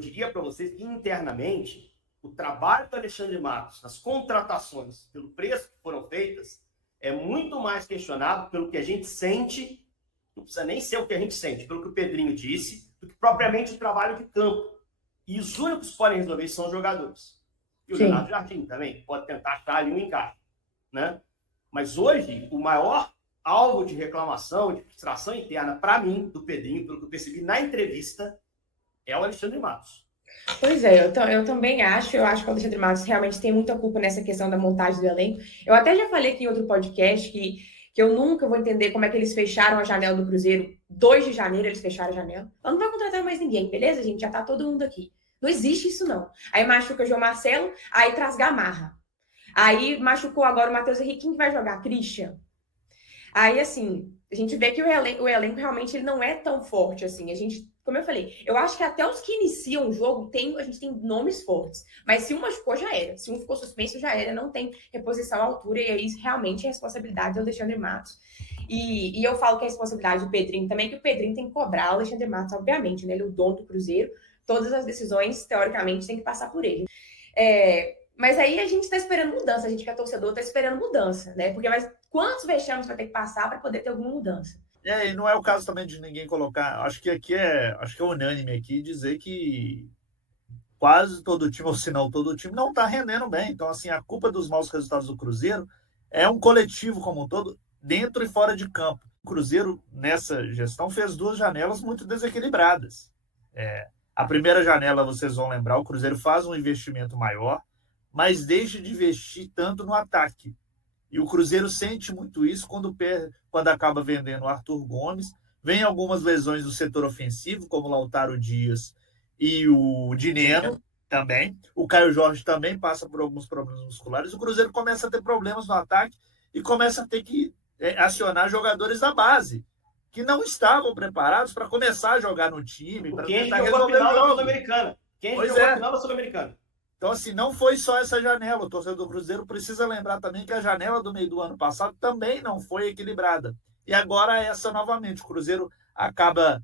diria para vocês que internamente o trabalho do Alexandre Matos nas contratações, pelo preço que foram feitas, é muito mais questionado pelo que a gente sente, não precisa nem ser o que a gente sente, pelo que o Pedrinho disse, do que propriamente o trabalho de campo. E os únicos que podem resolver isso são os jogadores. E o Leonardo Jardim também pode tentar achar ali um encaixe, né? Mas hoje, o maior alvo de reclamação, de frustração interna, para mim, do Pedrinho, pelo que eu percebi na entrevista, é o Alexandre Matos. Pois é, eu também acho. Eu acho que o Alexandre Matos realmente tem muita culpa nessa questão da montagem do elenco. Eu até já falei aqui em outro podcast que eu nunca vou entender como é que eles fecharam a janela do Cruzeiro. 2 de janeiro eles fecharam a janela. Ela não vai contratar mais ninguém, beleza, gente? Já tá todo mundo aqui. Não existe isso, não. Aí machuca o João Marcelo, aí traz Gamarra. Aí machucou agora o Matheus Henrique, quem que vai jogar? Christian. Aí, assim, a gente vê que o elenco realmente ele não é tão forte, assim. A gente, como eu falei, eu acho que até os que iniciam o jogo, a gente tem nomes fortes. Mas se um machucou, já era. Se um ficou suspenso, já era. Não tem reposição à altura. E aí, realmente, é responsabilidade do Alexandre Matos. E eu falo que é responsabilidade do Pedrinho também, que o Pedrinho tem que cobrar o Alexandre Matos, obviamente, né? Ele é o dono do Cruzeiro. Todas as decisões, teoricamente, tem que passar por ele. Mas aí a gente está esperando mudança, a gente que é torcedor está esperando mudança, né? Porque quantos vexames vai ter que passar para poder ter alguma mudança? E não é o caso também de ninguém colocar. Acho que aqui acho que é unânime aqui dizer que quase todo time, ou se não todo time, não está rendendo bem. Então, assim, a culpa dos maus resultados do Cruzeiro é um coletivo como um todo, dentro e fora de campo. O Cruzeiro, nessa gestão, fez 2 janelas muito desequilibradas. A primeira janela, vocês vão lembrar, o Cruzeiro faz um investimento maior, mas deixa de investir tanto no ataque. E o Cruzeiro sente muito isso quando acaba vendendo o Arthur Gomes. Vem algumas lesões do setor ofensivo, como o Lautaro Dias e o Dineno também. O Caio Jorge também passa por alguns problemas musculares. O Cruzeiro começa a ter problemas no ataque e começa a ter que acionar jogadores da base, que não estavam preparados para começar a jogar no time. Quem jogou a final da Sul-Americana. Quem jogou a final da Sul-Americana. Então, assim, não foi só essa janela. O torcedor do Cruzeiro precisa lembrar também que a janela do meio do ano passado também não foi equilibrada. E agora essa novamente. O Cruzeiro acaba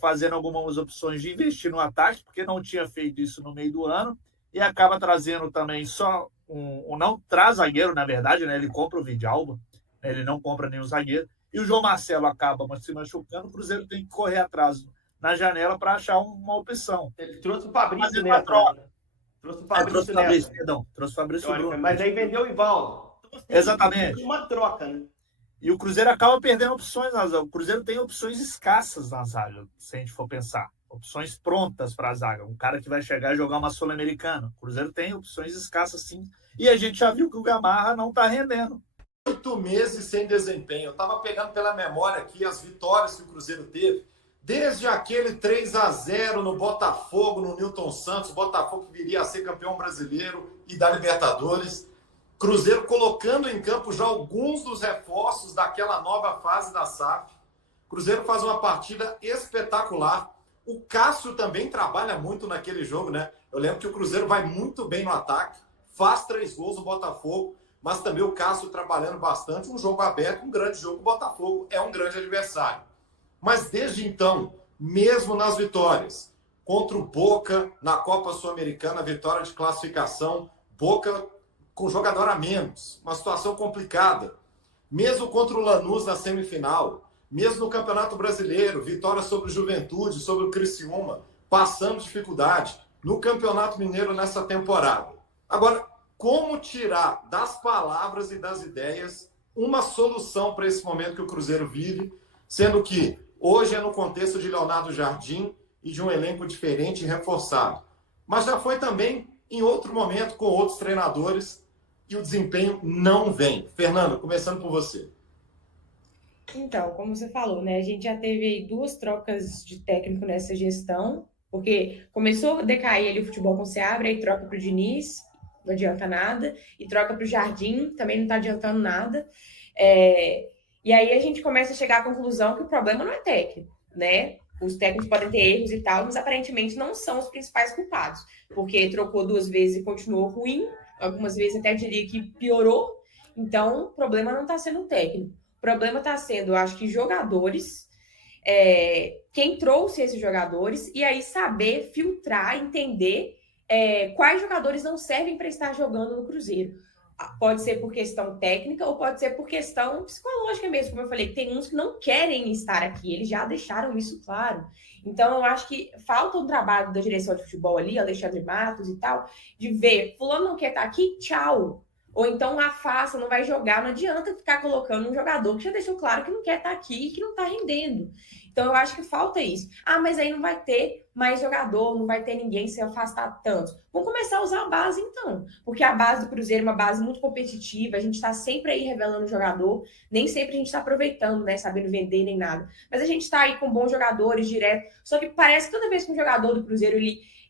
fazendo algumas opções de investir no ataque, porque não tinha feito isso no meio do ano, e acaba trazendo também só não traz zagueiro, na verdade, né? Ele compra o Vidalba, né? Ele não compra nenhum zagueiro. E o João Marcelo acaba se machucando, o Cruzeiro tem que correr atrás na janela para achar uma opção. Ele trouxe o Fabrício Neto. Trouxe o Fabrício Bruno. Mas aí vendeu o Ivaldo. Exatamente. Uma troca, né? E o Cruzeiro acaba perdendo opções na zaga. O Cruzeiro tem opções escassas na zaga, se a gente for pensar. Opções prontas para a zaga. Um cara que vai chegar e jogar uma Sul-Americana. O Cruzeiro tem opções escassas, sim. E a gente já viu que o Gamarra não está rendendo. 8 meses sem desempenho. Eu estava pegando pela memória aqui as vitórias que o Cruzeiro teve. Desde aquele 3-0 no Botafogo, no Newton Santos, Botafogo que viria a ser campeão brasileiro e da Libertadores. Cruzeiro colocando em campo já alguns dos reforços daquela nova fase da SAF. Cruzeiro faz uma partida espetacular. O Cássio também trabalha muito naquele jogo, né? Eu lembro que o Cruzeiro vai muito bem no ataque, faz 3 gols no Botafogo, mas também o Cássio trabalhando bastante. Um jogo aberto, um grande jogo. O Botafogo é um grande adversário. Mas desde então, mesmo nas vitórias, contra o Boca na Copa Sul-Americana, vitória de classificação, Boca com jogador a menos, uma situação complicada. Mesmo contra o Lanús na semifinal, mesmo no Campeonato Brasileiro, vitória sobre o Juventude, sobre o Criciúma, passando dificuldade. No Campeonato Mineiro nessa temporada. Agora, como tirar das palavras e das ideias uma solução para esse momento que o Cruzeiro vive, sendo que hoje é no contexto de Leonardo Jardim e de um elenco diferente e reforçado. Mas já foi também em outro momento com outros treinadores e o desempenho não vem. Fernando, começando por você. Então, como você falou, né? A gente já teve 2 trocas de técnico nessa gestão, porque começou a decair ali o futebol com o Seabra, aí troca para o Diniz, não adianta nada, e troca para o Jardim, também não está adiantando nada. E aí a gente começa a chegar à conclusão que o problema não é técnico, né? Os técnicos podem ter erros e tal, mas aparentemente não são os principais culpados, porque trocou 2 vezes e continuou ruim, algumas vezes até diria que piorou. Então, o problema não está sendo o técnico. O problema está sendo, eu acho que, jogadores quem trouxe esses jogadores e aí saber filtrar, entender quais jogadores não servem para estar jogando no Cruzeiro. Pode ser por questão técnica ou pode ser por questão psicológica mesmo, como eu falei, tem uns que não querem estar aqui, eles já deixaram isso claro. Então, eu acho que falta um trabalho da direção de futebol ali, Alexandre Matos e tal, de ver, fulano não quer estar aqui, tchau. Ou então afasta, não vai jogar, não adianta ficar colocando um jogador que já deixou claro que não quer estar aqui e que não está rendendo. Então, eu acho que falta isso. Mas aí não vai ter mais jogador, não vai ter ninguém se afastar tanto. Vamos começar a usar a base, então. Porque a base do Cruzeiro é uma base muito competitiva, a gente está sempre aí revelando jogador, nem sempre a gente está aproveitando, né, sabendo vender nem nada. Mas a gente está aí com bons jogadores direto. Só que parece que toda vez que um jogador do Cruzeiro,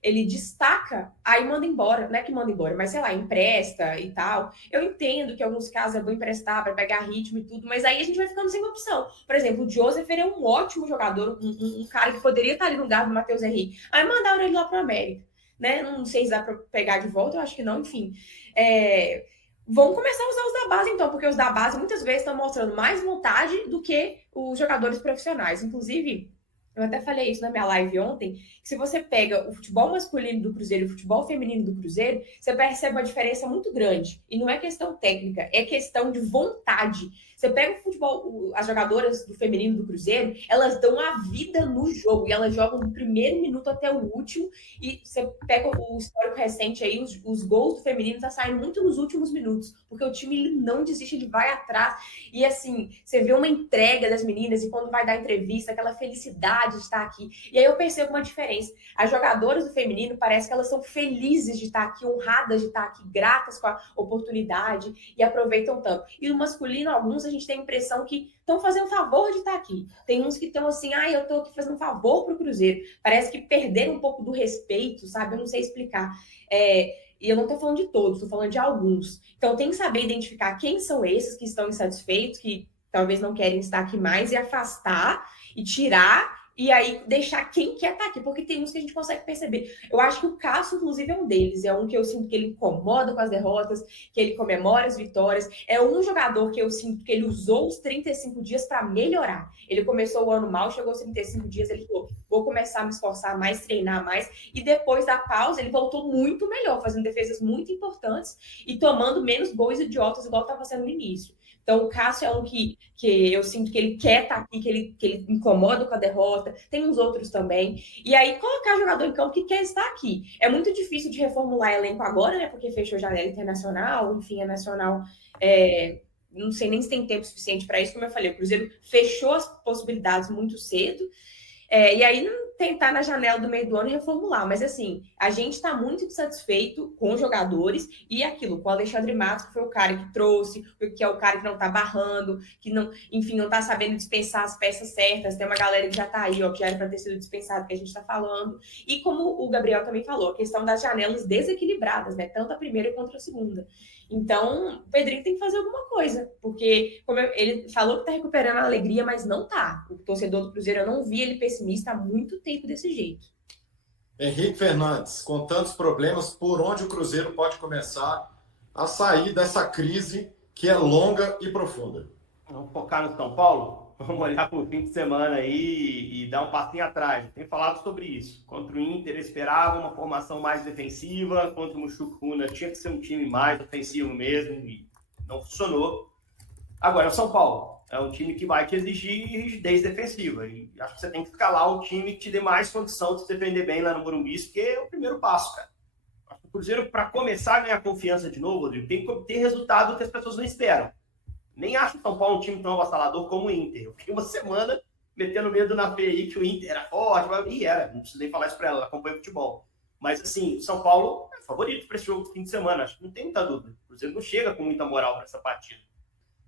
ele destaca, aí manda embora. Não é que manda embora, mas sei lá, empresta e tal. Eu entendo que em alguns casos é bom emprestar para pegar ritmo e tudo, mas aí a gente vai ficando sem opção. Por exemplo, o Joseph é um ótimo jogador, um cara que poderia estar ali no lugar do Matheus Henrique. Aí mandaram ele lá para o América, né? Não sei se dá para pegar de volta, eu acho que não, enfim. Vamos começar a usar os da base, então, porque os da base muitas vezes estão mostrando mais vontade do que os jogadores profissionais. Inclusive, eu até falei isso na minha live ontem, que se você pega o futebol masculino do Cruzeiro e o futebol feminino do Cruzeiro, você percebe uma diferença muito grande. E não é questão técnica, é questão de vontade. Você pega o futebol, as jogadoras do feminino do Cruzeiro, elas dão a vida no jogo, e elas jogam do primeiro minuto até o último, e você pega o histórico recente aí, os gols do feminino tá saindo muito nos últimos minutos, porque o time ele não desiste, ele vai atrás, e assim, você vê uma entrega das meninas, e quando vai dar entrevista, aquela felicidade de estar aqui, e aí eu percebo uma diferença. As jogadoras do feminino, parece que elas são felizes de estar aqui, honradas de estar aqui, gratas com a oportunidade, e aproveitam tanto. E no masculino, alguns a gente tem a impressão que estão fazendo favor de estar aqui. Tem uns que estão assim, eu estou aqui fazendo favor para o Cruzeiro. Parece que perderam um pouco do respeito, sabe? Eu não sei explicar. E eu não estou falando de todos, estou falando de alguns. Então tem que saber identificar quem são esses que estão insatisfeitos, que talvez não querem estar aqui mais, e afastar e tirar, e aí deixar quem quer estar aqui, porque tem uns que a gente consegue perceber. Eu acho que o Cássio, inclusive, é um deles. É um que eu sinto que ele incomoda com as derrotas, que ele comemora as vitórias. É um jogador que eu sinto que ele usou os 35 dias para melhorar. Ele começou o ano mal, chegou aos 35 dias, ele falou, vou começar a me esforçar mais, treinar mais. E depois da pausa, ele voltou muito melhor, fazendo defesas muito importantes e tomando menos gols idiotas, igual estava sendo no início. Então, o Cássio é um que eu sinto que ele quer estar aqui, que ele incomoda com a derrota. Tem uns outros também. E aí, colocar jogador em campo que quer estar aqui. É muito difícil de reformular elenco agora, né? Porque fechou janela internacional, enfim, a nacional... não sei nem se tem tempo suficiente para isso, como eu falei. O Cruzeiro fechou as possibilidades muito cedo. E aí, não tentar na janela do meio do ano reformular, mas assim, a gente está muito insatisfeito com os jogadores e aquilo, com o Alexandre Matos, que foi o cara que trouxe, que é o cara que não tá barrando, que não, enfim, não tá sabendo dispensar as peças certas, tem uma galera que já tá aí, que já era para ter sido dispensado, que a gente tá falando, e como o Gabriel também falou, a questão das janelas desequilibradas, né, tanto a primeira quanto a segunda. Então, o Pedrinho tem que fazer alguma coisa, porque como ele falou que tá recuperando a alegria, mas não tá. O torcedor do Cruzeiro, eu não vi ele pessimista há muito tempo desse jeito. Henrique Fernandes, com tantos problemas, por onde o Cruzeiro pode começar a sair dessa crise que é longa e profunda? Vamos focar no São Paulo? Vamos olhar para o fim de semana aí e dar um passinho atrás. Eu tenho falado sobre isso. Contra o Inter, eu esperava uma formação mais defensiva. Contra o Mushucuna, tinha que ser um time mais ofensivo mesmo. E não funcionou. Agora, o São Paulo é um time que vai te exigir rigidez defensiva. E acho que você tem que escalar um time que te dê mais condição de se defender bem lá no Morumbi, porque é o primeiro passo, cara. O Cruzeiro, para começar a ganhar confiança de novo, Rodrigo, tem que obter resultado que as pessoas não esperam. Nem acho o São Paulo um time tão avassalador como o Inter. Eu fiquei uma semana metendo medo na Fê aí que o Inter era forte, e era, não preciso nem falar isso para ela acompanha o futebol. Mas assim, o São Paulo é favorito para esse jogo do fim de semana, acho que não tem muita dúvida. O Cruzeiro não chega com muita moral para essa partida.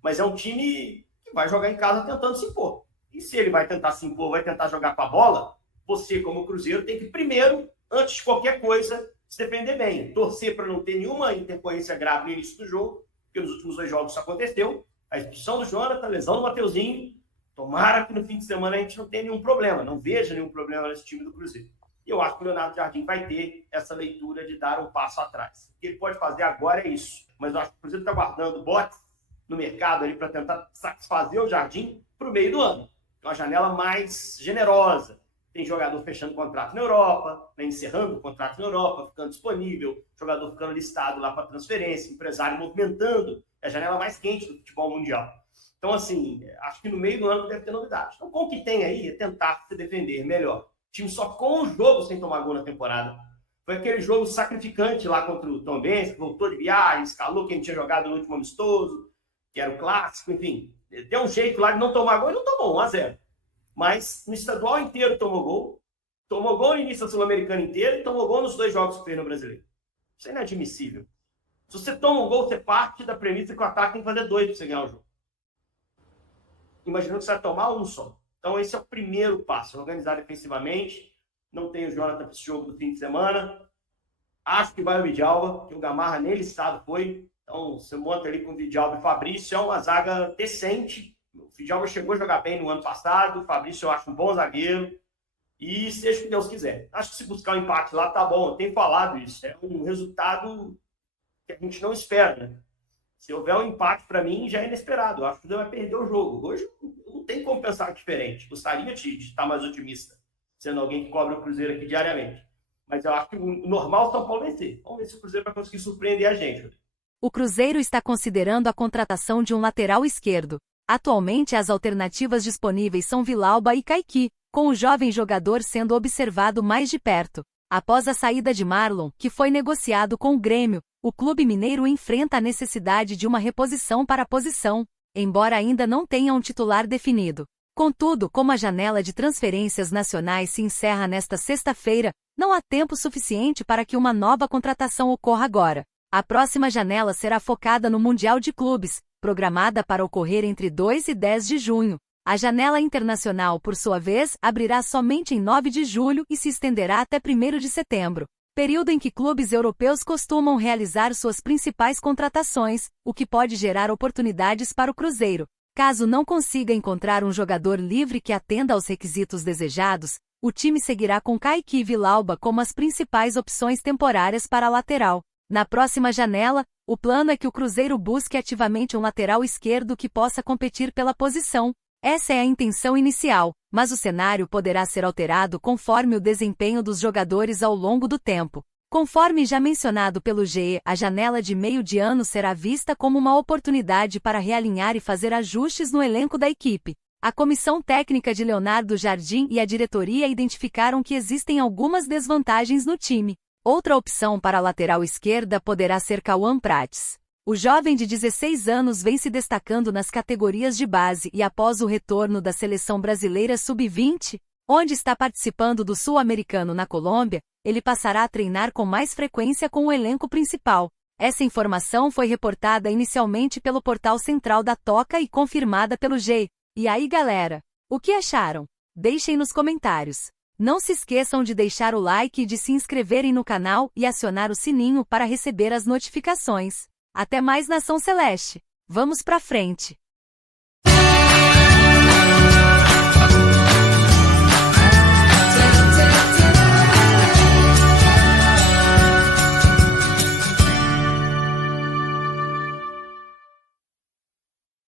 Mas é um time que vai jogar em casa tentando se impor. E se ele vai tentar se impor, vai tentar jogar com a bola, você, como Cruzeiro, tem que primeiro, antes de qualquer coisa, se defender bem. Torcer para não ter nenhuma intercorrência grave no início do jogo, porque nos últimos 2 jogos isso aconteceu. A expulsão do Jonathan, a lesão do Mateuzinho. Tomara que no fim de semana a gente não tenha nenhum problema, não veja nenhum problema nesse time do Cruzeiro. E eu acho que o Leonardo Jardim vai ter essa leitura de dar um passo atrás. O que ele pode fazer agora é isso. Mas eu acho que o Cruzeiro está guardando botes no mercado ali para tentar satisfazer o Jardim para o meio do ano. uma janela mais generosa. Tem jogador fechando contrato na Europa, né, encerrando o contrato na Europa, ficando disponível, jogador ficando listado lá para transferência, empresário movimentando. É a janela mais quente do futebol mundial. Então, assim, acho que no meio do ano deve ter novidade. Então, com o que tem aí é tentar se defender melhor. O time só ficou um jogo sem tomar gol na temporada. Foi aquele jogo sacrificante lá contra o Tombense, que voltou de viagem, escalou quem tinha jogado no último amistoso, que era o clássico, enfim. Deu um jeito lá de não tomar gol e não tomou, 1-0. Mas no estadual inteiro tomou gol no início da Sul-Americana inteira e tomou gol nos 2 jogos que fez no Brasileiro. Isso é inadmissível. Se você toma um gol, você parte da premissa que o ataque tem que fazer 2 para você ganhar o jogo. Imaginando que você vai tomar um só. Então esse é o primeiro passo, organizar defensivamente. Não tem o Jonathan para esse jogo do fim de semana. Acho que vai o Vidalba, que o Gamarra nem listado foi. Então você monta ali com o Vidalba e Fabrício, é uma zaga decente. O Vidalba chegou a jogar bem no ano passado, o Fabrício eu acho um bom zagueiro. E seja o que Deus quiser. Acho que se buscar um empate lá, tá bom. Eu tenho falado isso. É um resultado que a gente não espera, né? Se houver um empate, para mim, já é inesperado. Eu acho que o Cruzeiro vai perder o jogo. Hoje não tem como pensar diferente. Gostaria de estar mais otimista, sendo alguém que cobra o Cruzeiro aqui diariamente. Mas eu acho que o normal é o São Paulo vencer. Vamos ver se o Cruzeiro vai conseguir surpreender a gente. O Cruzeiro está considerando a contratação de um lateral esquerdo. Atualmente, as alternativas disponíveis são Vilauba e Caiqui, com o jovem jogador sendo observado mais de perto. Após a saída de Marlon, que foi negociado com o Grêmio, o clube mineiro enfrenta a necessidade de uma reposição para a posição, embora ainda não tenha um titular definido. Contudo, como a janela de transferências nacionais se encerra nesta sexta-feira, não há tempo suficiente para que uma nova contratação ocorra agora. A próxima janela será focada no Mundial de Clubes, programada para ocorrer entre 2 e 10 de junho. A janela internacional, por sua vez, abrirá somente em 9 de julho e se estenderá até 1º de setembro, período em que clubes europeus costumam realizar suas principais contratações, o que pode gerar oportunidades para o Cruzeiro. Caso não consiga encontrar um jogador livre que atenda aos requisitos desejados, o time seguirá com Caiqui e Vilauba como as principais opções temporárias para a lateral. Na próxima janela, o plano é que o Cruzeiro busque ativamente um lateral esquerdo que possa competir pela posição. Essa é a intenção inicial, mas o cenário poderá ser alterado conforme o desempenho dos jogadores ao longo do tempo. Conforme já mencionado pelo GE, a janela de meio de ano será vista como uma oportunidade para realinhar e fazer ajustes no elenco da equipe. A comissão técnica de Leonardo Jardim e a diretoria identificaram que existem algumas desvantagens no time. Outra opção para a lateral esquerda poderá ser Cauã Prates. O jovem de 16 anos vem se destacando nas categorias de base e após o retorno da seleção brasileira sub-20, onde está participando do Sul-Americano na Colômbia, ele passará a treinar com mais frequência com o elenco principal. Essa informação foi reportada inicialmente pelo portal central da Toca e confirmada pelo GE. E aí, galera? O que acharam? Deixem nos comentários. Não se esqueçam de deixar o like e de se inscreverem no canal e acionar o sininho para receber as notificações. Até mais, Nação Celeste! Vamos pra frente!